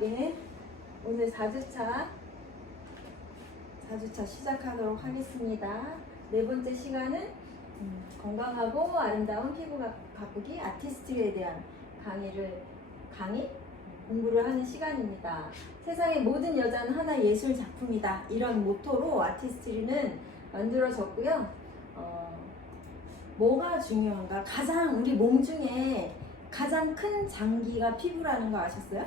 네, 오늘 4주차 시작하도록 하겠습니다. 네 번째 시간은 건강하고 아름다운 피부 가꾸기 아티스트에 대한 강의 공부를 하는 시간입니다. 세상의 모든 여자는 하나의 예술 작품이다, 이런 모토로 아티스트리는 만들어졌고요. 뭐가 중요한가? 가장 우리 몸 중에 가장 큰 장기가 피부라는 거 아셨어요?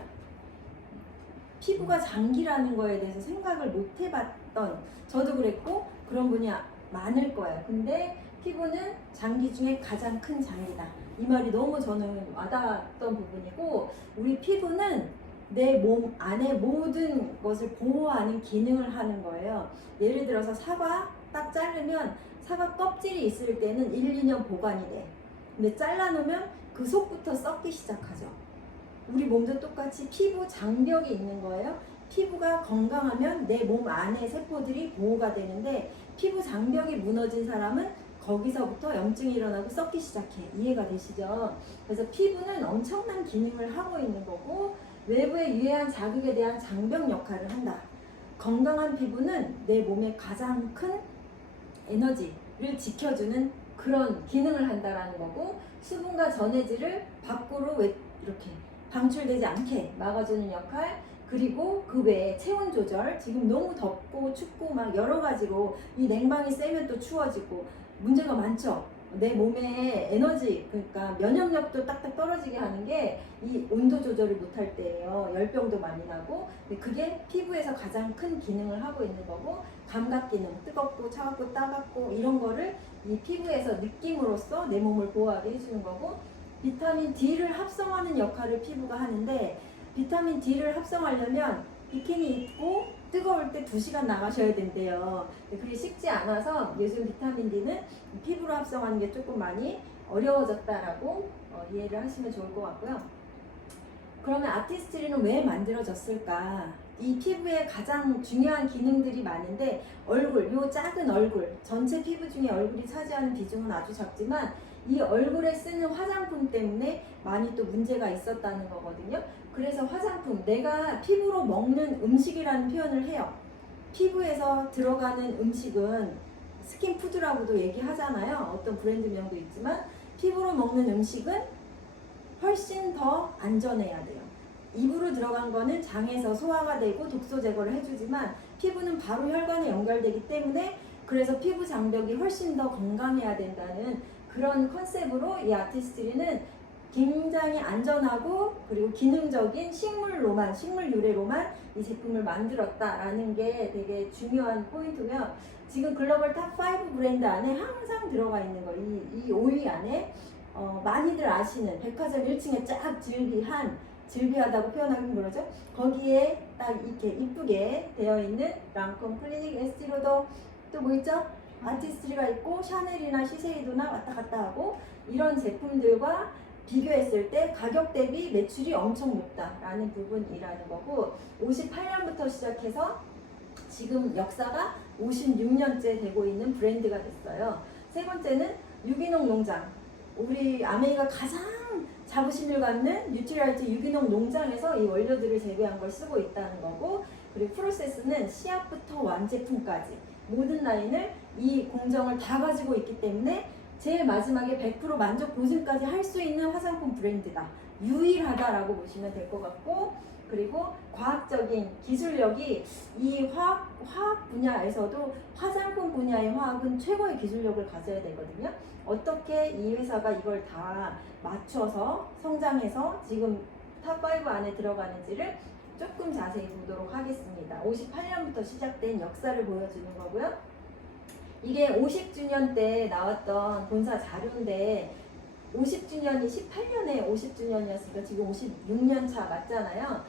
피부가 장기라는 거에 대해서 생각을 못 해봤던, 저도 그랬고 그런 분이 많을 거예요. 근데 피부는 장기 중에 가장 큰 장기다, 이 말이 너무 저는 와닿았던 부분이고, 우리 피부는 내 몸 안에 모든 것을 보호하는 기능을 하는 거예요. 예를 들어서 사과 딱 자르면 사과 껍질이 있을 때는 1, 2년 보관이 돼. 근데 잘라놓으면 그 속부터 썩기 시작하죠. 우리 몸도 똑같이 피부 장벽이 있는 거예요. 피부가 건강하면 내 몸 안에 세포들이 보호가 되는데, 피부 장벽이 무너진 사람은 거기서부터 염증이 일어나고 썩기 시작해. 이해가 되시죠? 그래서 피부는 엄청난 기능을 하고 있는 거고, 외부의 유해한 자극에 대한 장벽 역할을 한다. 건강한 피부는 내 몸의 가장 큰 에너지를 지켜주는 그런 기능을 한다라는 거고, 수분과 전해질을 밖으로 이렇게 방출되지 않게 막아주는 역할, 그리고 그 외에 체온 조절, 지금 너무 덥고 춥고 막 여러 가지로 이 냉방이 세면 또 추워지고 문제가 많죠. 내 몸의 에너지, 그러니까 면역력도 딱딱 떨어지게 하는 게 이 온도 조절을 못할 때예요. 열병도 많이 나고. 근데 그게 피부에서 가장 큰 기능을 하고 있는 거고, 감각 기능, 뜨겁고 차갑고 따갑고 이런 거를 이 피부에서 느낌으로써 내 몸을 보호하게 해주는 거고, 비타민 D를 합성하는 역할을 피부가 하는데, 비타민 D를 합성하려면 비키니 입고 뜨거울 때 2시간 나가셔야 된대요. 그게 쉽지 않아서 요즘 비타민 D는 피부로 합성하는 게 조금 많이 어려워졌다라고 이해를 하시면 좋을 것 같고요. 그러면 아티스트리는 왜 만들어졌을까? 이 피부에 가장 중요한 기능들이 많은데, 얼굴, 요 작은 얼굴, 전체 피부 중에 얼굴이 차지하는 비중은 아주 작지만 이 얼굴에 쓰는 화장품 때문에 많이 또 문제가 있었다는 거거든요. 그래서 화장품, 내가 피부로 먹는 음식이라는 표현을 해요. 피부에서 들어가는 음식은 스킨푸드라고도 얘기하잖아요. 어떤 브랜드명도 있지만, 피부로 먹는 음식은 훨씬 더 안전해야 돼요. 입으로 들어간 거는 장에서 소화가 되고 독소 제거를 해주지만, 피부는 바로 혈관에 연결되기 때문에, 그래서 피부 장벽이 훨씬 더 건강해야 된다는 그런 컨셉으로 이 아티스트리는 굉장히 안전하고 그리고 기능적인 식물 유래로만 이 제품을 만들었다라는 게 되게 중요한 포인트고요. 지금 글로벌 탑5 브랜드 안에 항상 들어가 있는 거, 이 5위 안에 많이들 아시는 백화점 1층에 쫙 질비하다고 표현하긴 그러죠. 거기에 딱 이렇게 이쁘게 되어 있는 랑콤, 클리닉, 에스티로더, 또 뭐 있죠? 아티스트리가 있고 샤넬이나 시세이도나 왔다 갔다 하고, 이런 제품들과 비교했을 때 가격 대비 매출이 엄청 높다라는 부분이라는 거고, 58년부터 시작해서 지금 역사가 56년째 되고 있는 브랜드가 됐어요. 세 번째는 유기농 농장. 우리 아메이가 가장 자부심을 갖는 뉴트리알트 유기농 농장에서 이 원료들을 재배한 걸 쓰고 있다는 거고, 그리고 프로세스는 씨앗부터 완제품까지 모든 라인을 이 공정을 다 가지고 있기 때문에 제일 마지막에 100% 만족 보증까지 할 수 있는 화장품 브랜드다, 유일하다라고 보시면 될 것 같고, 그리고 과학적인 기술력이 이 화학 분야에서도, 화장품 분야의 화학은 최고의 기술력을 가져야 되거든요. 어떻게 이 회사가 이걸 다 맞춰서 성장해서 지금 탑5 안에 들어가는지를 조금 자세히 보도록 하겠습니다. 58년부터 시작된 역사를 보여주는 거고요. 이게 50주년 때 나왔던 본사 자료인데, 50주년이 18년에 50주년이었으니까 지금 56년 차 맞잖아요.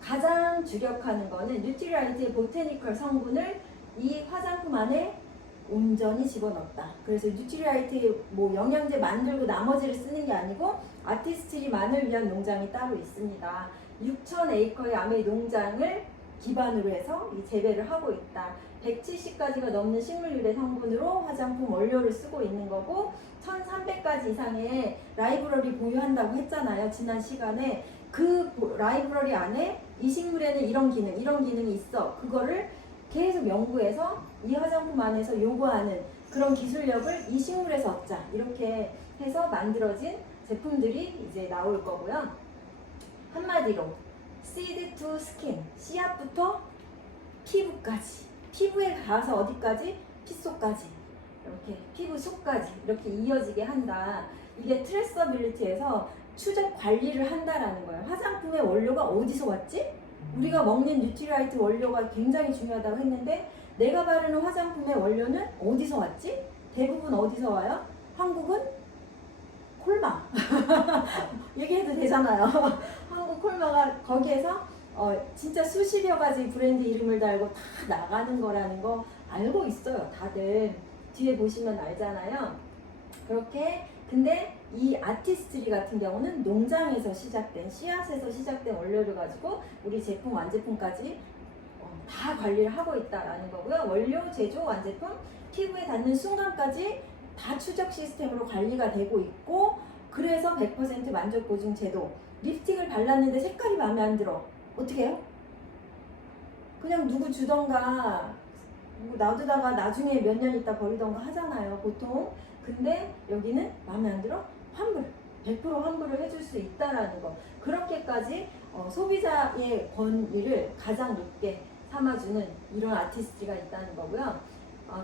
가장 주력하는 거는 뉴트리알트의 보테니컬 성분을 이 화장품 안에 온전히 집어넣었다. 그래서 뉴트리알트의 뭐 영양제 만들고 나머지를 쓰는 게 아니고 아티스트리만을 위한 농장이 따로 있습니다. 6,000에이커의 아메이 농장을 기반으로 해서 이 재배를 하고 있다. 170가지가 넘는 식물 유래 성분으로 화장품 원료를 쓰고 있는 거고, 1300가지 이상의 라이브러리 보유한다고 했잖아요, 지난 시간에. 그 라이브러리 안에 이 식물에는 이런 기능이 있어. 그거를 계속 연구해서 이 화장품 안에서 요구하는 그런 기술력을 이 식물에서 얻자. 이렇게 해서 만들어진 제품들이 이제 나올 거고요. 한마디로 seed to skin, 씨앗부터 피부까지, 피부에 가서 어디까지? 피 속까지, 이렇게 피부 속까지 이렇게 이어지게 한다. 이게 트레이서빌리티에서 추적 관리를 한다라는 거예요. 화장품의 원료가 어디서 왔지? 우리가 먹는 뉴트리라이트 원료가 굉장히 중요하다고 했는데 내가 바르는 화장품의 원료는 어디서 왔지? 대부분 어디서 와요? 한국은 콜마 얘기해도 되잖아요. 한국 콜마가 거기에서 진짜 수십여 가지 브랜드 이름을 달고 다 나가는 거라는 거 알고 있어요. 다들 뒤에 보시면 알잖아요. 그렇게 근데 이 아티스트리 같은 경우는 농장에서 시작된 씨앗에서 시작된 원료를 가지고 우리 제품 완제품까지 다 관리를 하고 있다라는 거고요. 원료, 제조, 완제품, 피부에 닿는 순간까지 다 추적 시스템으로 관리가 되고 있고 그래서 100% 만족 보증 제도. 립스틱을 발랐는데 색깔이 마음에 안 들어. 어떻게 해요? 그냥 누구 주던가 놔두다가 나중에 몇 년 있다 버리던가 하잖아요. 보통. 근데 여기는 마음에 안 들어? 환불. 100% 환불을 해줄 수 있다라는 거. 그렇게까지 소비자의 권리를 가장 높게 삼아주는 이런 아티스트가 있다는 거고요.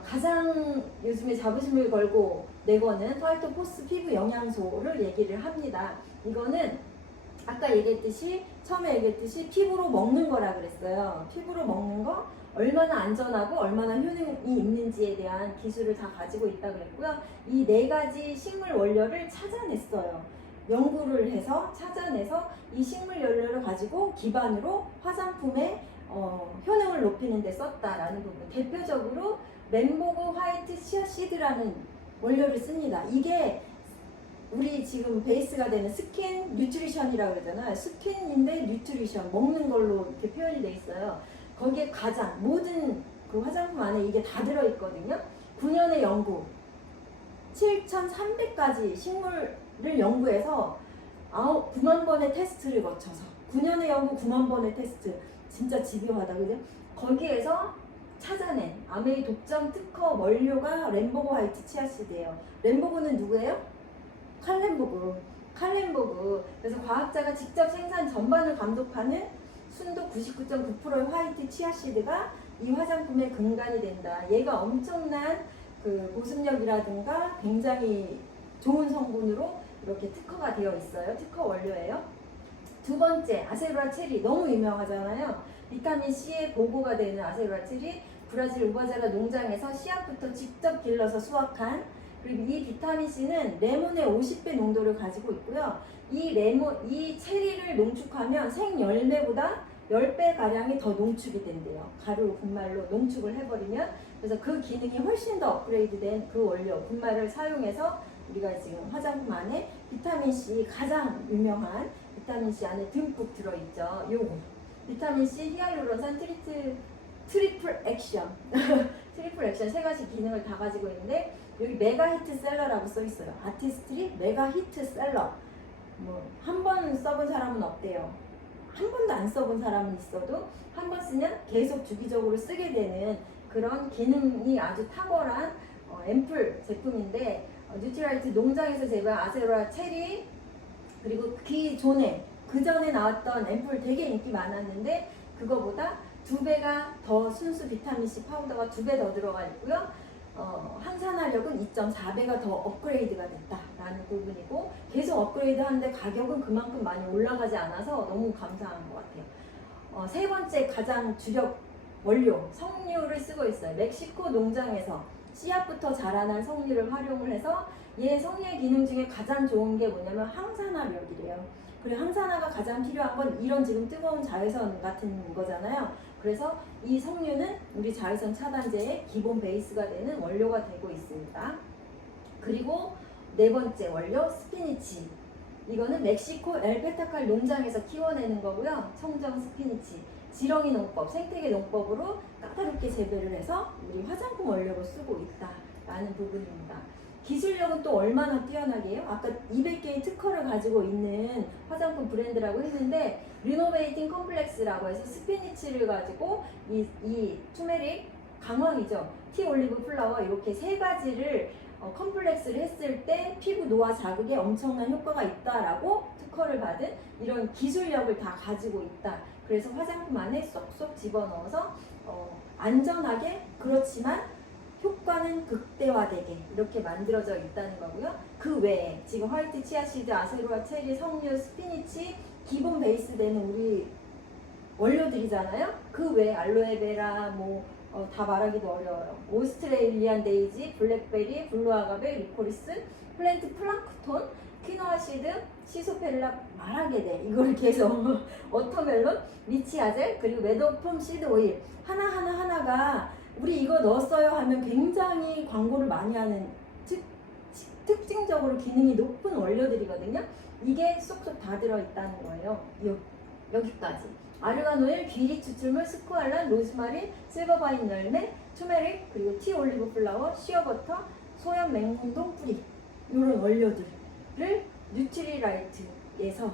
가장 요즘에 자부심을 걸고 내거는 파이토포스 피부 영양소를 얘기를 합니다. 이거는 아까 얘기했듯이 처음에 얘기했듯이 피부로 먹는 거라 그랬어요. 피부로 먹는 거 얼마나 안전하고 얼마나 효능이 있는지에 대한 기술을 다 가지고 있다고 그랬고요. 이 네 가지 식물 원료를 찾아냈어요. 연구를 해서 찾아내서 이 식물 원료를 가지고 기반으로 화장품의 효능을 높이는 데 썼다라는 부분. 대표적으로 램보고 화이트 씨앗시드라는 원료를 씁니다. 이게 우리 지금 베이스가 되는 스킨 뉴트리션이라고 그러잖아요. 스킨인데 뉴트리션, 먹는 걸로 이렇게 표현이 돼 있어요. 거기에 가장 모든 그 화장품 안에 이게 다 들어있거든요. 9년의 연구, 7,300가지 식물을 연구해서 9만 번의 테스트를 거쳐서 9년의 연구 9만 번의 테스트. 진짜 집요하다, 그죠? 거기에서 찾아낸 아메이 독점 특허 원료가 램보고 화이트 치아시드예요. 램보고는 누구예요? 칼렌보그. 그래서 과학자가 직접 생산 전반을 감독하는 순도 99.9%의 화이트 치아시드가 이 화장품의 근간이 된다. 얘가 엄청난 그 보습력이라든가 굉장히 좋은 성분으로 이렇게 특허가 되어 있어요. 특허 원료예요. 두 번째, 아세로라 체리. 너무 유명하잖아요. 비타민C의 보고가 되는 아세로라 체리. 브라질 우바자라 농장에서 씨앗부터 직접 길러서 수확한, 그리고 이 비타민C는 레몬의 50배 농도를 가지고 있고요. 이 체리를 농축하면 생열매보다 10배 가량이 더 농축이 된대요. 가루, 분말로 농축을 해버리면. 그래서 그 기능이 훨씬 더 업그레이드된 그 원료, 분말을 사용해서 우리가 지금 화장품 안에 비타민C, 가장 유명한 비타민C 안에 듬뿍 들어있죠. 요거. 비타민C, 히알루론산, 트리플 액션. 트리플 액션 세 가지 기능을 다 가지고 있는데 여기 메가 히트셀러라고 써 있어요. 아티스트리 메가 히트셀러. 뭐 한 번 써본 사람은 없대요. 한 번도 안 써본 사람은 있어도 한 번 쓰면 계속 주기적으로 쓰게 되는 그런 기능이 아주 탁월한 앰플 제품인데 뉴트리라이트 농장에서 재배한 아세로라 체리, 그리고 그 전에 나왔던 앰플 되게 인기 많았는데 그거보다 2배가 더 순수 비타민C 파우더가 2배 더 들어가 있고요. 항산화력은 2.4배가 더 업그레이드가 됐다라는 부분이고, 계속 업그레이드 하는데 가격은 그만큼 많이 올라가지 않아서 너무 감사한 것 같아요. 세 번째 가장 주력 원료, 석류를 쓰고 있어요. 멕시코 농장에서 씨앗부터 자라난 석류를 활용을 해서 얘 석류의 기능 중에 가장 좋은 게 뭐냐면 항산화력이래요. 그리고 항산화가 가장 필요한 건 이런 지금 뜨거운 자외선 같은 거잖아요. 그래서 이 석류는 우리 자외선 차단제의 기본 베이스가 되는 원료가 되고 있습니다. 그리고 네 번째 원료, 스피니치. 이거는 멕시코 엘페타칼 농장에서 키워내는 거고요. 청정 스피니치. 지렁이 농법, 생태계 농법으로 까다롭게 재배를 해서 우리 화장품 원료로 쓰고 있다라는 부분입니다. 기술력은 또 얼마나 뛰어나게 해요? 아까 200개의 특허를 가지고 있는 화장품 브랜드라고 했는데 리노베이팅 컴플렉스라고 해서 스피니치를 가지고 이 투메릭 강황이죠. 티 올리브 플라워 이렇게 세 가지를 컴플렉스를 했을 때 피부 노화 자극에 엄청난 효과가 있다라고 특허를 받은 이런 기술력을 다 가지고 있다. 그래서 화장품 안에 쏙쏙 집어넣어서 안전하게 그렇지만 효과는 극대화되게 이렇게 만들어져 있다는 거고요. 그 외에 지금 화이트 치아씨드, 아세로아 체리, 석류, 스피니치 기본 베이스 되는 우리 원료들이잖아요. 그 외에 알로에베라 다 말하기도 어려워요. 오스트레일리안 데이지, 블랙베리, 블루아가베, 리코리스, 플랜트 플랑크톤, 퀴노아 시드, 시소페를라 말하게 돼. 이걸 계속 워터멜론, 리치아젤, 그리고 메도폼 시드 오일 하나가 우리 이거 넣었어요 하면 굉장히 광고를 많이 하는 특징적으로 기능이 높은 원료들이거든요. 이게 쏙쏙 다 들어있다는 거예요. 여기까지. 아르가노일, 귀리 추출물, 스쿠알란, 로즈마린, 실버바인 열매, 투메릭, 그리고 티 올리브 플라워, 시어버터, 소염 맹공동 뿌리 이런 원료들을 뉴트리라이트에서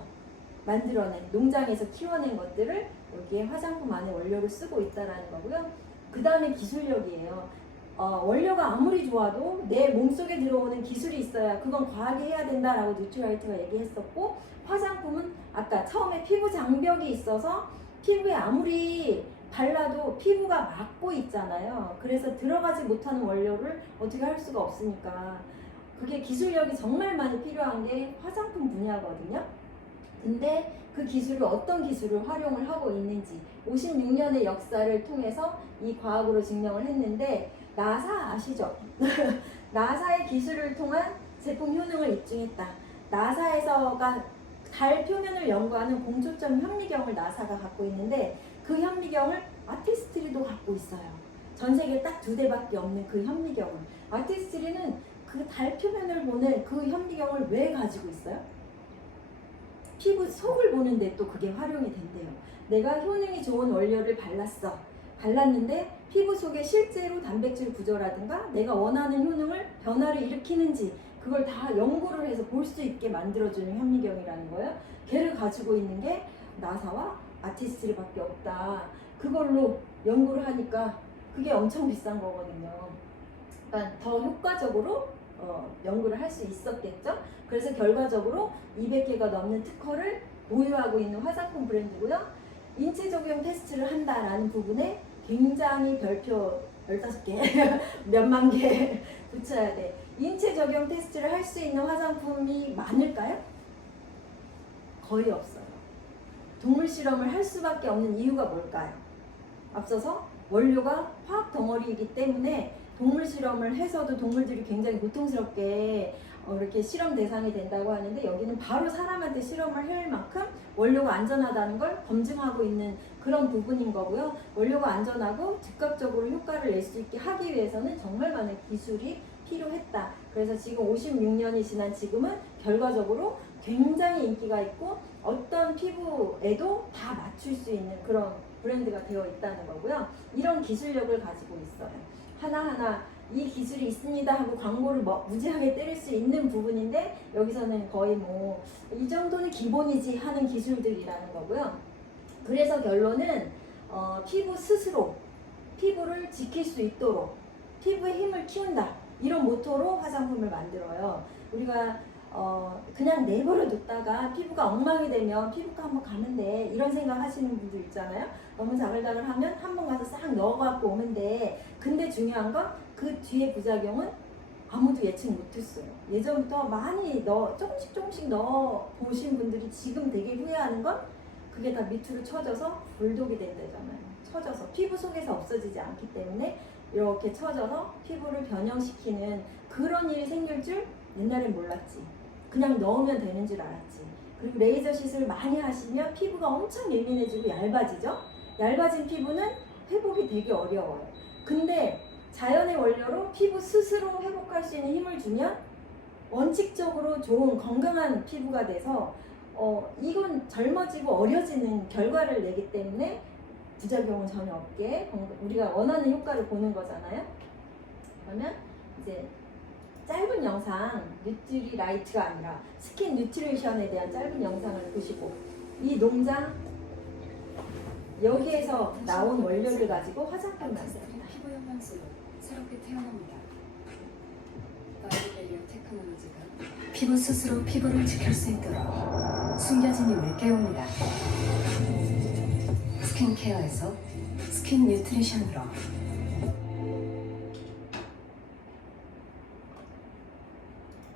만들어낸 농장에서 키워낸 것들을 여기에 화장품 안에 원료를 쓰고 있다는 거고요. 그 다음에 기술력이에요. 원료가 아무리 좋아도 내 몸속에 들어오는 기술이 있어야 그건 과하게 해야 된다라고 뉴트라이트가 얘기했었고, 화장품은 아까 처음에 피부 장벽이 있어서 피부에 아무리 발라도 피부가 막고 있잖아요. 그래서 들어가지 못하는 원료를 어떻게 할 수가 없으니까 그게 기술력이 정말 많이 필요한 게 화장품 분야거든요. 근데 그 기술을 어떤 기술을 활용을 하고 있는지 56년의 역사를 통해서 이 과학으로 증명을 했는데, 나사 아시죠? 나사의 기술을 통한 제품 효능을 입증했다. 나사에서가 달 표면을 연구하는 공초점 현미경을 나사가 갖고 있는데 그 현미경을 아티스트리도 갖고 있어요. 전 세계에 딱 2대밖에 없는 그 현미경을. 아티스트리는 그 달 표면을 보는 그 현미경을 왜 가지고 있어요? 피부 속을 보는데 또 그게 활용이 된대요. 내가 효능이 좋은 원료를 발랐는데 피부 속에 실제로 단백질 구조라든가 내가 원하는 효능을 변화를 일으키는지 그걸 다 연구를 해서 볼 수 있게 만들어주는 현미경이라는 거예요. 걔를 가지고 있는 게 나사와 아티스트리밖에 없다. 그걸로 연구를 하니까 그게 엄청 비싼 거거든요. 그러니까 더 효과적으로 연구를 할 수 있었겠죠. 그래서 결과적으로 200개가 넘는 특허를 보유하고 있는 화장품 브랜드고요. 인체 적용 테스트를 한다라는 부분에 굉장히 별표 15개, 몇만 개 붙여야 돼. 인체 적용 테스트를 할 수 있는 화장품이 많을까요? 거의 없어요. 동물 실험을 할 수밖에 없는 이유가 뭘까요? 앞서서 원료가 화학 덩어리이기 때문에 동물 실험을 해서도 동물들이 굉장히 고통스럽게 이렇게 실험 대상이 된다고 하는데, 여기는 바로 사람한테 실험을 할 만큼 원료가 안전하다는 걸 검증하고 있는 그런 부분인 거고요. 원료가 안전하고 즉각적으로 효과를 낼 수 있게 하기 위해서는 정말 많은 기술이 필요했다. 그래서 지금 56년이 지난 지금은 결과적으로 굉장히 인기가 있고 어떤 피부에도 다 맞출 수 있는 그런 브랜드가 되어 있다는 거고요. 이런 기술력을 가지고 있어요. 하나하나 이 기술이 있습니다 하고 광고를 무지하게 때릴 수 있는 부분인데, 여기서는 거의 이 정도는 기본이지 하는 기술들이라는 거고요. 그래서 결론은 피부 스스로 피부를 지킬 수 있도록 피부의 힘을 키운다, 이런 모토로 화장품을 만들어요. 우리가 그냥 내버려 뒀다가 피부가 엉망이 되면 피부과 한번 가면 돼, 이런 생각 하시는 분들 있잖아요. 너무 자글자글하면 한번 가서 싹 넣어갖고 오면 돼. 근데 중요한 건 그 뒤에 부작용은 아무도 예측 못했어요. 예전부터 많이 조금씩 넣어 보신 분들이 지금 되게 후회하는 건 그게 다 밑으로 쳐져서 불독이 된다잖아요. 쳐져서 피부 속에서 없어지지 않기 때문에 이렇게 쳐져서 피부를 변형시키는 그런 일이 생길 줄 옛날엔 몰랐지. 그냥 넣으면 되는 줄 알았지. 그리고 레이저 시술 많이 하시면 피부가 엄청 예민해지고 얇아지죠. 얇아진 피부는 회복이 되게 어려워요. 근데 자연의 원료로 피부 스스로 회복할 수 있는 힘을 주면 원칙적으로 좋은 건강한 피부가 돼서 이건 젊어지고 어려지는 결과를 내기 때문에 부작용은 전혀 없게 우리가 원하는 효과를 보는 거잖아요. 그러면 이제 짧은 영상, 뉴트리라이트가 아니라 스킨 뉴트리션에 대한 짧은 영상을 보시고, 이 농장 여기에서 나온 원료를 가지고 화장품을 만듭니다. 피부 영양소로 새롭게 태어납니다. 바이오베리어 테크놀로지가 피부 스스로 피부를 지킬 수 있도록 숨겨진 힘을 깨웁니다. 스킨케어에서 스킨 뉴트리션으로.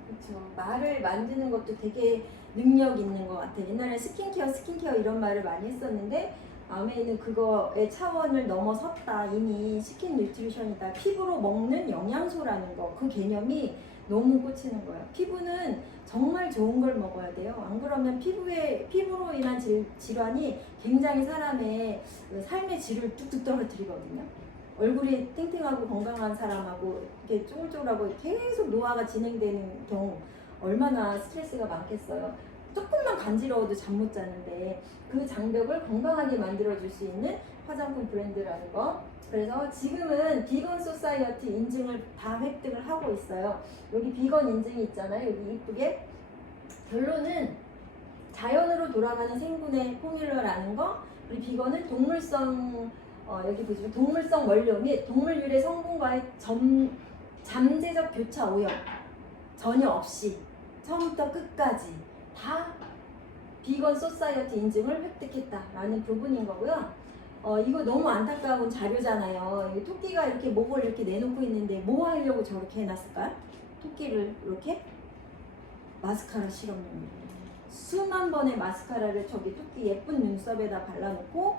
그렇죠. 말을 만드는 것도 되게 능력 있는 것 같아요. 옛날에 스킨케어 이런 말을 많이 했었는데, 아메이는 그거의 차원을 넘어섰다. 이미 스킨 뉴트리션이다. 피부로 먹는 영양소라는 거, 그 개념이 너무 꽂히는 거예요. 피부는 정말 좋은 걸 먹어야 돼요. 안 그러면 피부로 인한 질환이 굉장히 사람의 삶의 질을 뚝뚝 떨어뜨리거든요. 얼굴이 탱탱하고 건강한 사람하고 이렇게 쪼글쪼글하고 계속 노화가 진행되는 경우 얼마나 스트레스가 많겠어요. 조금만 간지러워도 잠 못 자는데 그 장벽을 건강하게 만들어줄 수 있는 화장품 브랜드라는 거. 그래서 지금은 비건 소사이어티 인증을 다 획득을 하고 있어요. 여기 비건 인증이 있잖아요. 여기 이쁘게. 결론은 자연으로 돌아가는 생분해 포뮬러라는 거, 그리고 비건은 동물성, 여기 보시면 동물성 원료 및 동물유래 성분과의 잠재적 교차 오염 전혀 없이 처음부터 끝까지 다 비건 소사이어티 인증을 획득했다라는 부분인 거고요. 이거 너무 안타까운 자료잖아요. 이 토끼가 이렇게 목을 이렇게 내놓고 있는데 뭐 하려고 저렇게 해놨을까요? 토끼를 이렇게 마스카라 실험용으로 수만 번의 마스카라를 저기 토끼 예쁜 눈썹에다 발라놓고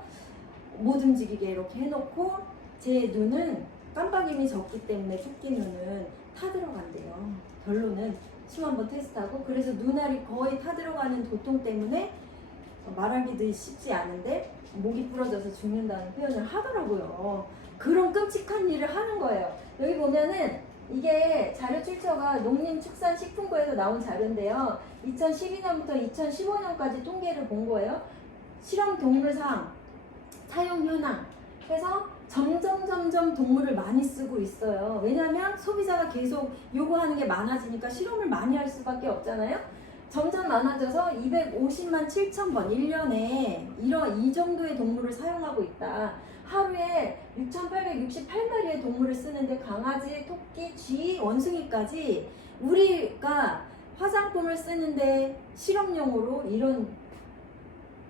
못 움직이게 이렇게 해놓고, 제 눈은 깜빡임이 적기 때문에 토끼 눈은 타들어간대요. 결론은 수만 번 테스트하고, 그래서 눈알이 거의 타들어가는 고통 때문에 말하기도 쉽지 않은데 목이 부러져서 죽는다는 표현을 하더라고요. 그런 끔찍한 일을 하는 거예요. 여기 보면은 이게 자료 출처가 농림축산식품부에서 나온 자료인데요. 2012년부터 2015년까지 통계를 본 거예요. 실험 동물상 사용 현황 해서 점점 동물을 많이 쓰고 있어요. 왜냐하면 소비자가 계속 요구하는 게 많아지니까 실험을 많이 할 수밖에 없잖아요. 점점 많아져서 250만 7천 번 1년에 이 정도의 동물을 사용하고 있다. 하루에 6,868마리의 동물을 쓰는데 강아지, 토끼, 쥐, 원숭이까지 우리가 화장품을 쓰는데 실험용으로 이런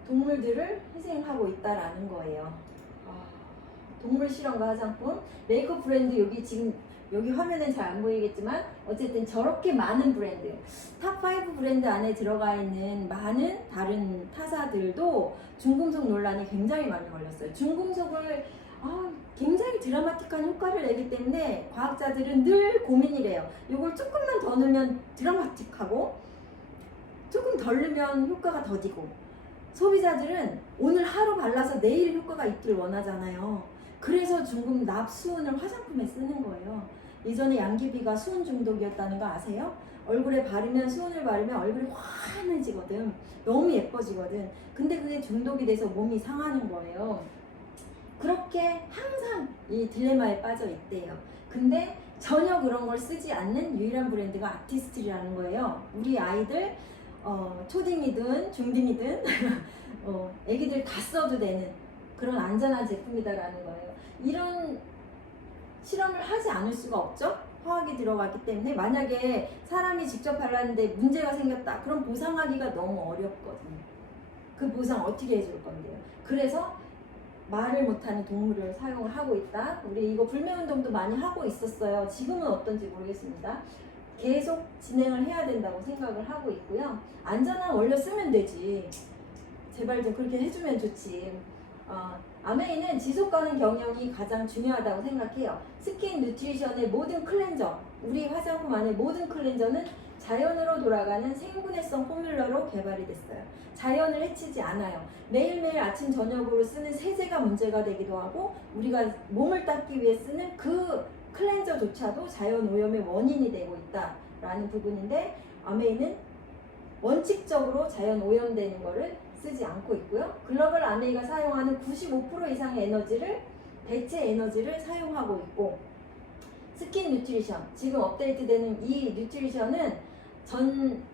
동물들을 희생하고 있다라는 거예요. 동물 실험과 화장품, 메이크업 브랜드 여기 화면엔 잘 안 보이겠지만 어쨌든 저렇게 많은 브랜드, 탑5 브랜드 안에 들어가 있는 많은 다른 타사들도 중금속 논란이 굉장히 많이 걸렸어요. 중금속을 굉장히 드라마틱한 효과를 내기 때문에 과학자들은 늘 고민이래요. 이걸 조금만 더 넣으면 드라마틱하고 조금 덜 넣으면 효과가 더디고, 소비자들은 오늘 하루 발라서 내일 효과가 있길 원하잖아요. 그래서 중금 납수은을 화장품에 쓰는 거예요. 예전에 양귀비가 수은 중독이었다는 거 아세요? 얼굴에 바르면, 수은을 바르면 얼굴이 환해지거든. 너무 예뻐지거든. 근데 그게 중독이 돼서 몸이 상하는 거예요. 그렇게 항상 이 딜레마에 빠져 있대요. 근데 전혀 그런 걸 쓰지 않는 유일한 브랜드가 아티스트라는 거예요. 우리 아이들 초딩이든 중딩이든 애기들 다 써도 되는 그런 안전한 제품이다라는 거예요. 이런 실험을 하지 않을 수가 없죠. 화학이 들어갔기 때문에. 만약에 사람이 직접 발랐는데 문제가 생겼다, 그럼 보상하기가 너무 어렵거든요. 그 보상 어떻게 해줄 건데요. 그래서 말을 못하는 동물을 사용을 하고 있다. 우리 이거 불매운동도 많이 하고 있었어요. 지금은 어떤지 모르겠습니다. 계속 진행을 해야 된다고 생각을 하고 있고요. 안전한 원료 쓰면 되지. 제발 좀 그렇게 해주면 좋지. 아메이는 지속가능 경영이 가장 중요하다고 생각해요. 스킨 뉴트리션의 모든 클렌저, 우리 화장품 안의 모든 클렌저는 자연으로 돌아가는 생분해성 포뮬러로 개발이 됐어요. 자연을 해치지 않아요. 매일매일 아침 저녁으로 쓰는 세제가 문제가 되기도 하고, 우리가 몸을 닦기 위해 쓰는 그 클렌저조차도 자연 오염의 원인이 되고 있다라는 부분인데, 아메이는 원칙적으로 자연 오염되는 거를 쓰지 않고 있고요. 글로벌 아메이가 사용하는 95% 이상의 대체 에너지를 사용하고 있고, 스킨 뉴트리션. 지금 업데이트되는 이 뉴트리션은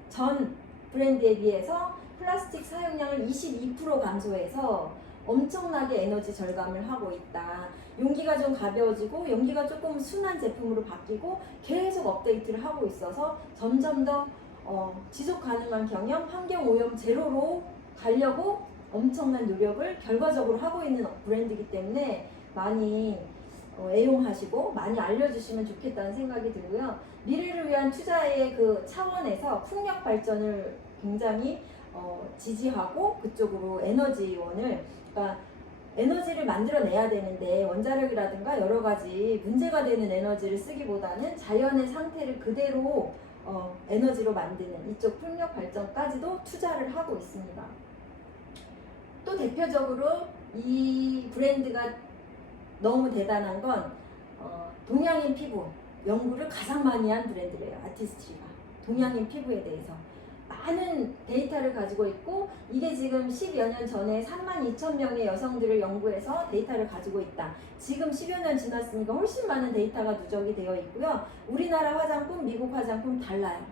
전 브랜드에 비해서 플라스틱 사용량을 22% 감소해서 엄청나게 에너지 절감을 하고 있다. 용기가 좀 가벼워지고 용기가 조금 순한 제품으로 바뀌고 계속 업데이트를 하고 있어서 점점 더 지속 가능한 경영, 환경 오염 제로로 가려고 엄청난 노력을 결과적으로 하고 있는 브랜드이기 때문에 많이 애용하시고 많이 알려주시면 좋겠다는 생각이 들고요. 미래를 위한 투자의 그 차원에서 풍력 발전을 굉장히 지지하고 그쪽으로 에너지원을, 그러니까 에너지를 만들어내야 되는데 원자력이라든가 여러 가지 문제가 되는 에너지를 쓰기보다는 자연의 상태를 그대로 에너지로 만드는 이쪽 풍력 발전까지도 투자를 하고 있습니다. 또 대표적으로 이 브랜드가 너무 대단한 건 동양인 피부 연구를 가장 많이 한 브랜드래요. 아티스트리가 동양인 피부에 대해서 많은 데이터를 가지고 있고, 이게 지금 10여 년 전에 32,000명의 여성들을 연구해서 데이터를 가지고 있다. 지금 10여 년 지났으니까 훨씬 많은 데이터가 누적이 되어 있고요. 우리나라 화장품, 미국 화장품 달라요.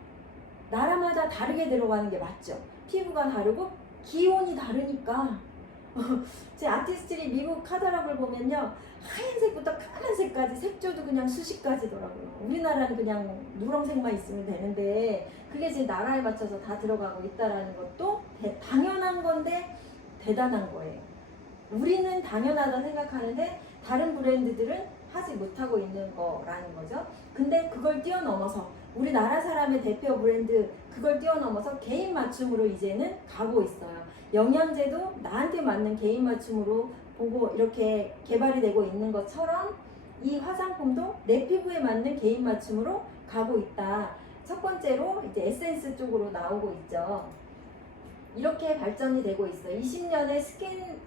나라마다 다르게 들어가는 게 맞죠. 피부가 다르고 기온이 다르니까. 제 아티스트리 미국 카탈로그를 보면요, 하얀색부터 까만색까지 색조도 그냥 수십 가지더라고요. 우리나라는 그냥 누렁색만 있으면 되는데 그게 제 나라에 맞춰서 다 들어가고 있다라는 것도 당연한 건데 대단한 거예요. 우리는 당연하다 생각하는데 다른 브랜드들은 하지 못하고 있는 거라는 거죠. 근데 그걸 뛰어넘어서 우리나라 사람의 대표 브랜드, 그걸 뛰어넘어서 개인 맞춤으로 이제는 가고 있어요. 영양제도 나한테 맞는 개인 맞춤으로 보고 이렇게 개발이 되고 있는 것처럼 이 화장품도 내 피부에 맞는 개인 맞춤으로 가고 있다. 첫 번째로 이제 에센스 쪽으로 나오고 있죠. 이렇게 발전이 되고 있어요. 20년에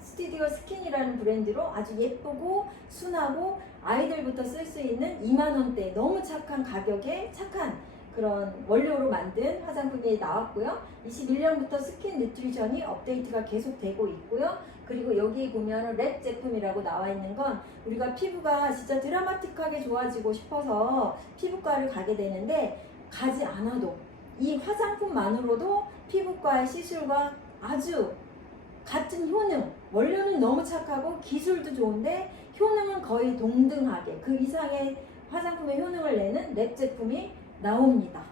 스튜디오 스킨이라는 브랜드로 아주 예쁘고 순하고 아이들부터 쓸 수 있는 2만 원대 너무 착한 가격에 착한 그런 원료로 만든 화장품이 나왔고요. 21년부터 스킨 뉴트리션이 업데이트가 계속 되고 있고요. 그리고 여기 보면 랩 제품이라고 나와 있는 건 우리가 피부가 진짜 드라마틱하게 좋아지고 싶어서 피부과를 가게 되는데 가지 않아도 이 화장품만으로도 피부과의 시술과 아주 같은 효능, 원료는 너무 착하고 기술도 좋은데 효능은 거의 동등하게 그 이상의 화장품의 효능을 내는 랩 제품이 나옵니다.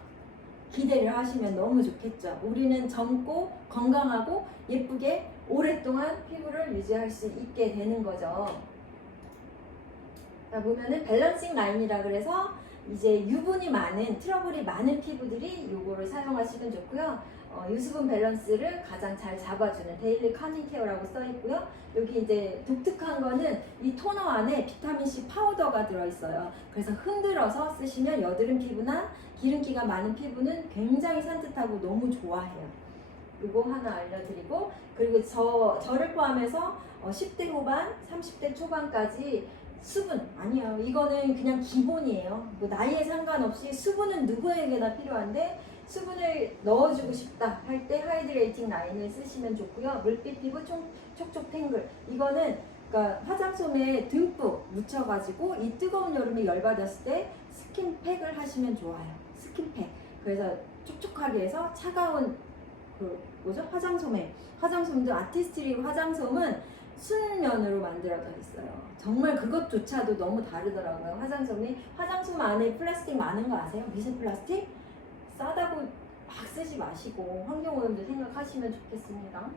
기대를 하시면 너무 좋겠죠. 우리는 젊고 건강하고 예쁘게 오랫동안 피부를 유지할 수 있게 되는 거죠. 자, 보면은 밸런싱 라인이라 그래서 이제 유분이 많은, 트러블이 많은 피부들이 요거를 사용하시면 좋고요. 유수분 밸런스를 가장 잘 잡아주는 데일리 카밍 케어라고 써있고요. 여기 이제 독특한 거는 이 토너 안에 비타민C 파우더가 들어있어요. 그래서 흔들어서 쓰시면 여드름 피부나 기름기가 많은 피부는 굉장히 산뜻하고 너무 좋아해요. 요거 하나 알려드리고, 그리고 저를 포함해서 10대 후반, 30대 초반까지 수분 아니에요. 이거는 그냥 기본이에요. 뭐 나이에 상관없이 수분은 누구에게나 필요한데 수분을 넣어주고 싶다 할 때 하이드레이팅 라인을 쓰시면 좋고요. 물빛 피부 촉촉 탱글, 이거는 그러니까 화장솜에 듬뿍 묻혀가지고 이 뜨거운 여름에 열받았을 때 스킨팩을 하시면 좋아요. 스킨팩. 그래서 촉촉하게 해서 차가운 그 뭐죠? 화장솜도 아티스트리 화장솜은 순면으로 만들어져 있어요. 정말 그것조차도 너무 다르더라고요. 화장솜 안에 플라스틱 많은 거 아세요? 미세 플라스틱? 싸다고 막 쓰지 마시고 환경오염도 생각하시면 좋겠습니다.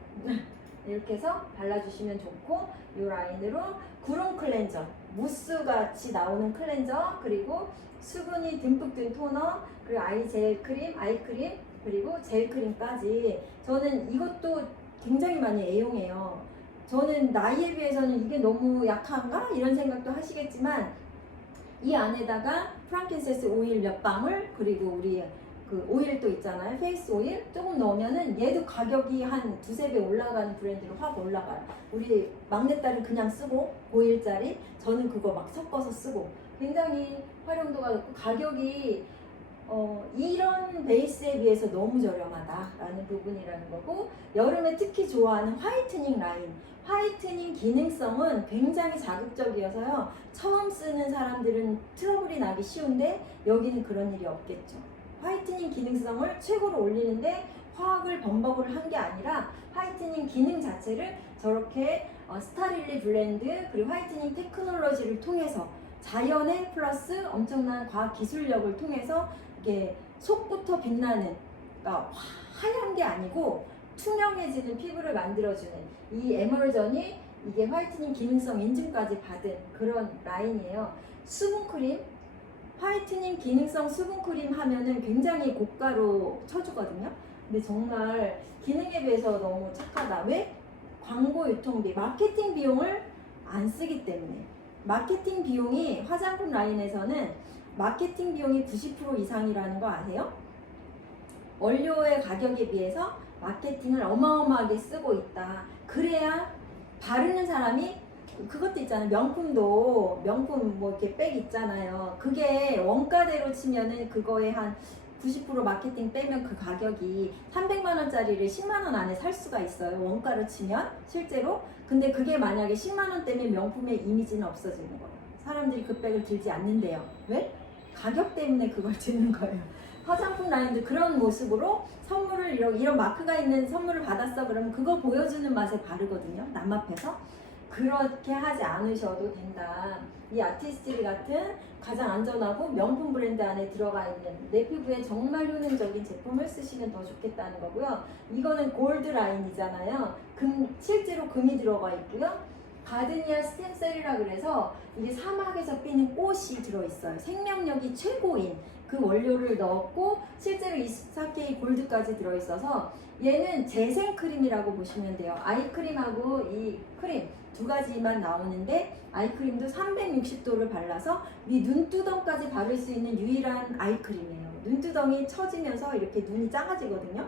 이렇게 해서 발라주시면 좋고, 이 라인으로 구름 클렌저, 무스 같이 나오는 클렌저, 그리고 수분이 듬뿍 든 토너, 그리고 아이크림, 그리고 젤크림까지 저는 이것도 굉장히 많이 애용해요. 저는 나이에 비해서는 이게 너무 약한가? 이런 생각도 하시겠지만 이 안에다가 프랑킨센스 오일 몇 방울, 그리고 우리 그 오일도 있잖아요. 페이스 오일 조금 넣으면은 얘도 가격이 한 두세 배 올라가는 브랜드로 확 올라가요. 우리 막내딸은 그냥 쓰고 5일짜리, 저는 그거 막 섞어서 쓰고 굉장히 활용도가 높고 가격이 이런 베이스에 비해서 너무 저렴하다라는 부분이라는 거고, 여름에 특히 좋아하는 화이트닝 라인. 화이트닝 기능성은 굉장히 자극적이어서요. 처음 쓰는 사람들은 트러블이 나기 쉬운데 여기는 그런 일이 없겠죠. 화이트닝 기능성을 최고로 올리는데 화학을 범벅을 한 게 아니라 화이트닝 기능 자체를 저렇게 스타릴리 블렌드 그리고 화이트닝 테크놀로지를 통해서 자연의 플러스 엄청난 과학 기술력을 통해서 이게 속부터 빛나는, 그러니까 하얀 게 아니고 투명해지는 피부를 만들어주는 이 에멀전이 이게 화이트닝 기능성 인증까지 받은 그런 라인이에요. 수분크림, 화이트닝 기능성 수분크림 하면은 굉장히 고가로 쳐주거든요. 근데 정말 기능에 비해서 너무 착하다. 왜? 광고 유통비, 마케팅 비용을 안 쓰기 때문에. 마케팅 비용이 화장품 라인에서는 마케팅 비용이 90% 이상이라는 거 아세요? 원료의 가격에 비해서 마케팅을 어마어마하게 쓰고 있다. 그래야 바르는 사람이, 그것도 있잖아요. 명품도 명품 뭐 이렇게 백 있잖아요. 그게 원가대로 치면은 그거에 한 90% 마케팅 빼면 그 가격이 300만 원짜리를 10만 원 안에 살 수가 있어요. 원가로 치면 실제로. 근데 그게 만약에 10만 원 때문에 명품의 이미지는 없어지는 거예요. 사람들이 그 백을 들지 않는데요. 왜? 가격 때문에 그걸 드는 거예요. 화장품 라인도 그런 모습으로 선물을 이런 마크가 있는 선물을 받았어 그러면 그거 보여주는 맛에 바르거든요. 남 앞에서. 그렇게 하지 않으셔도 된다. 이 아티스트리 같은 가장 안전하고 명품 브랜드 안에 들어가 있는 내 피부에 정말 효능적인 제품을 쓰시면 더 좋겠다는 거고요. 이거는 골드 라인이잖아요. 실제로 금이 들어가 있고요. 가드니아 스템셀이라 그래서 이게 사막에서 피는 꽃이 들어있어요. 생명력이 최고인 그 원료를 넣었고 실제로 24K 골드까지 들어있어서 얘는 재생크림이라고 보시면 돼요. 아이크림하고 이 크림 두 가지만 나오는데 아이크림도 360도를 발라서 위 눈두덩까지 바를 수 있는 유일한 아이크림이에요. 눈두덩이 처지면서 이렇게 눈이 작아지거든요.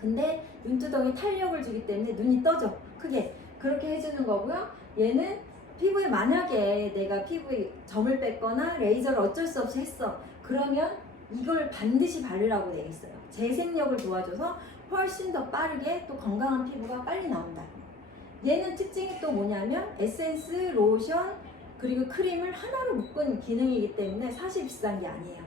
근데 눈두덩이 탄력을 주기 때문에 눈이 떠져 크게. 그렇게 해주는 거고요. 얘는 피부에 만약에 내가 피부에 점을 뺐거나 레이저를 어쩔 수 없이 했어. 그러면 이걸 반드시 바르라고 되어 있어요. 재생력을 도와줘서 훨씬 더 빠르게 또 건강한 피부가 빨리 나온다. 얘는 특징이 또 뭐냐면 에센스, 로션, 그리고 크림을 하나로 묶은 기능이기 때문에 사실 비싼 게 아니에요.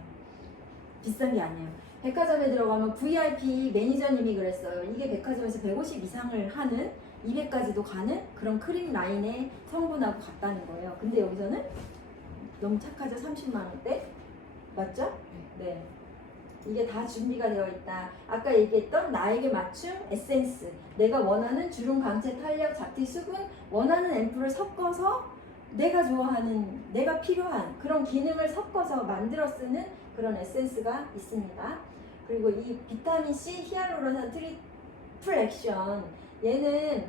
비싼 게 아니에요. 백화점에 들어가면 VIP 매니저님이 그랬어요. 이게 백화점에서 150 이상을 하는 200까지도 가는 그런 크림 라인의 성분하고 같다는 거예요. 근데 여기서는 너무 착하죠? 30만 원대? 맞죠? 네. 이게 다 준비가 되어 있다. 아까 얘기했던 나에게 맞춤 에센스, 내가 원하는 주름, 강체, 탄력, 잡티, 수분, 원하는 앰플을 섞어서 내가 좋아하는, 내가 필요한 그런 기능을 섞어서 만들어 쓰는 그런 에센스가 있습니다. 그리고 이 비타민C 히알루론산 트리플 액션, 얘는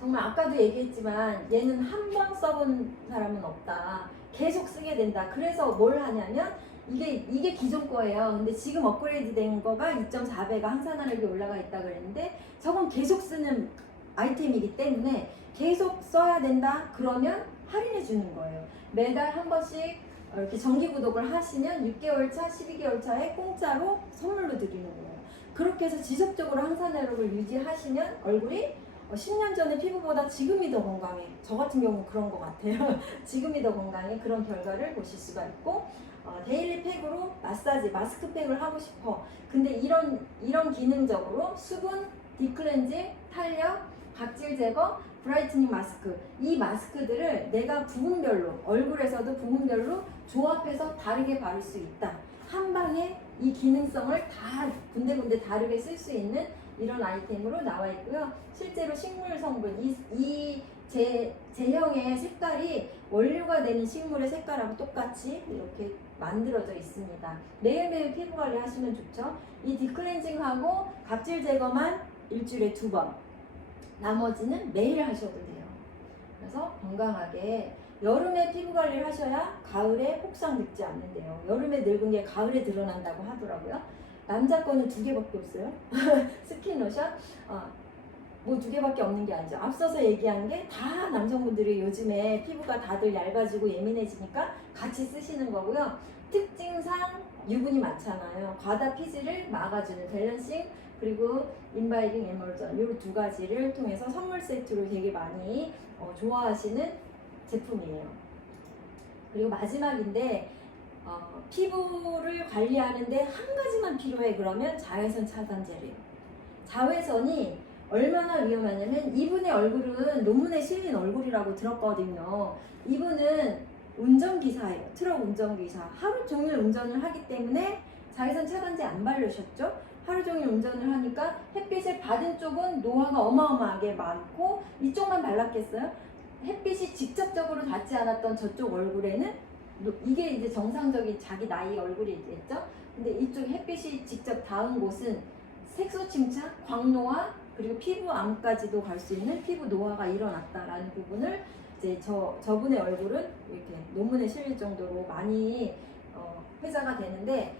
정말 아까도 얘기했지만 얘는 한 번 써본 사람은 없다. 계속 쓰게 된다. 그래서 뭘 하냐면 이게 기존 거예요. 근데 지금 업그레이드 된 거가 2.4배가 항산화력이 올라가 있다 그랬는데 저건 계속 쓰는 아이템이기 때문에 계속 써야 된다. 그러면 할인해 주는 거예요. 매달 한 번씩 이렇게 정기 구독을 하시면 6개월 차, 12개월 차에 공짜로 선물로 드리는 거예요. 그렇게 해서 지속적으로 항산화력을 유지하시면 얼굴이 10년 전의 피부보다 지금이 더 건강해. 저 같은 경우는 그런 것 같아요. 지금이 더 건강해. 그런 결과를 보실 수가 있고 데일리 팩으로 마사지, 마스크팩을 하고 싶어. 근데 이런 기능적으로 수분, 딥클렌징, 탄력, 각질 제거, 브라이트닝 마스크, 이 마스크들을 내가 부분별로, 얼굴에서도 부분별로 조합해서 다르게 바를 수 있다. 한 방에 이 기능성을 다 군데군데 다르게 쓸 수 있는 이런 아이템으로 나와 있고요. 실제로 식물 성분, 이 제형의 색깔이 원료가 되는 식물의 색깔하고 똑같이 이렇게 만들어져 있습니다. 매일매일 피부 관리 하시면 좋죠. 이 딥클렌징하고 각질 제거만 일주일에 2번, 나머지는 매일 하셔도 돼요. 그래서 건강하게 여름에 피부 관리를 하셔야 가을에 혹상 늙지 않는데요. 여름에 늙은 게 가을에 드러난다고 하더라고요. 남자 거는 2개밖에 없어요. 스킨 로션 뭐 2개밖에 없는 게 아니죠. 앞서서 얘기한 게 다 남성분들이 요즘에 피부가 다들 얇아지고 예민해지니까 같이 쓰시는 거고요. 특징상 유분이 많잖아요. 과다 피지를 막아주는 밸런싱, 그리고 인바이링 에멀전 이 두 가지를 통해서 선물 세트로 되게 많이 좋아하시는 제품이에요. 그리고 마지막인데 피부를 관리하는데 한 가지만 필요해. 그러면 자외선 차단제래요. 자외선이 얼마나 위험하냐면 이분의 얼굴은 논문에 실린 얼굴이라고 들었거든요. 이분은 운전기사예요. 트럭 운전기사. 하루 종일 운전을 하기 때문에 자외선 차단제 안 바르셨죠? 하루 종일 운전을 하니까 햇빛을 받은 쪽은 노화가 어마어마하게 많고 이쪽만 발랐겠어요? 햇빛이 직접적으로 닿지 않았던 저쪽 얼굴에는 이게 이제 정상적인 자기 나이 얼굴이겠죠? 근데 이쪽 햇빛이 직접 닿은 곳은 색소 침착, 광노화, 그리고 피부암까지도 갈 수 있는 피부 노화가 일어났다라는 부분을 이제 저분의 얼굴은 이렇게 논문에 실릴 정도로 많이 회자가 되는데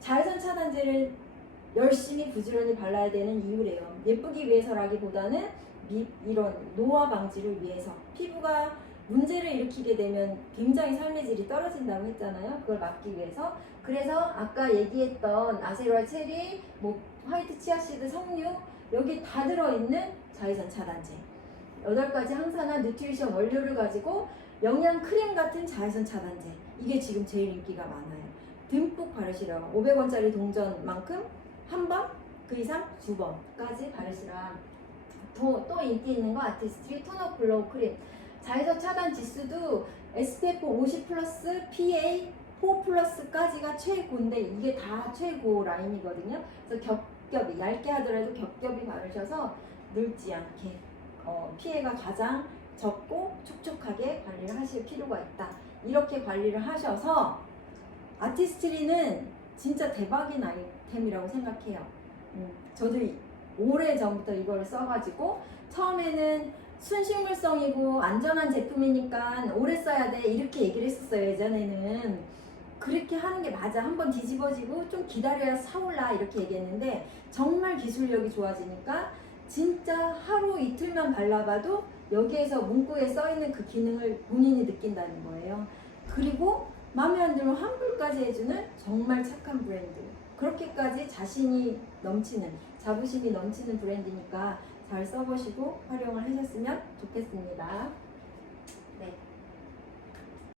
자외선 차단제를 열심히 부지런히 발라야 되는 이유래요. 예쁘기 위해서라기보다는 이런 노화 방지를 위해서 피부가 문제를 일으키게 되면 굉장히 삶의 질이 떨어진다고 했잖아요. 그걸 막기 위해서. 그래서 아까 얘기했던 아세로라 체리, 뭐 화이트 치아씨드 석류 여기 다 들어있는 자외선 차단제 8가지 항산화 뉴트리션 원료를 가지고 영양 크림 같은 자외선 차단제 이게 지금 제일 인기가 많아요. 듬뿍 바르시라고 500원짜리 동전만큼 한 번, 그 이상 2번까지 바르시라. 또 인기 있는 거 아티스트리 토너 글로우 크림 자외선 차단 지수도 SPF 50 플러스 PA 4 플러스까지가 최고인데 이게 다 최고 라인이거든요. 그래서 겹겹이 얇게 하더라도 겹겹이 바르셔서 늙지 않게 피해가 가장 적고 촉촉하게 관리를 하실 필요가 있다. 이렇게 관리를 하셔서 아티스트리는 진짜 대박인 아이템이라고 생각해요. 저도 오래전부터 이걸 써가지고 처음에는 순식물성이고 안전한 제품이니까 오래 써야 돼 이렇게 얘기를 했었어요. 예전에는 그렇게 하는 게 맞아. 한번 뒤집어지고 좀 기다려야 사올라 이렇게 얘기했는데 정말 기술력이 좋아지니까 진짜 하루 이틀만 발라봐도 여기에서 문구에 써있는 그 기능을 본인이 느낀다는 거예요. 그리고 마음에 안 들면 환불까지 해주는 정말 착한 브랜드. 그렇게까지 자신이 넘치는, 자부심이 넘치는 브랜드니까 잘 써보시고 활용을 하셨으면 좋겠습니다. 네.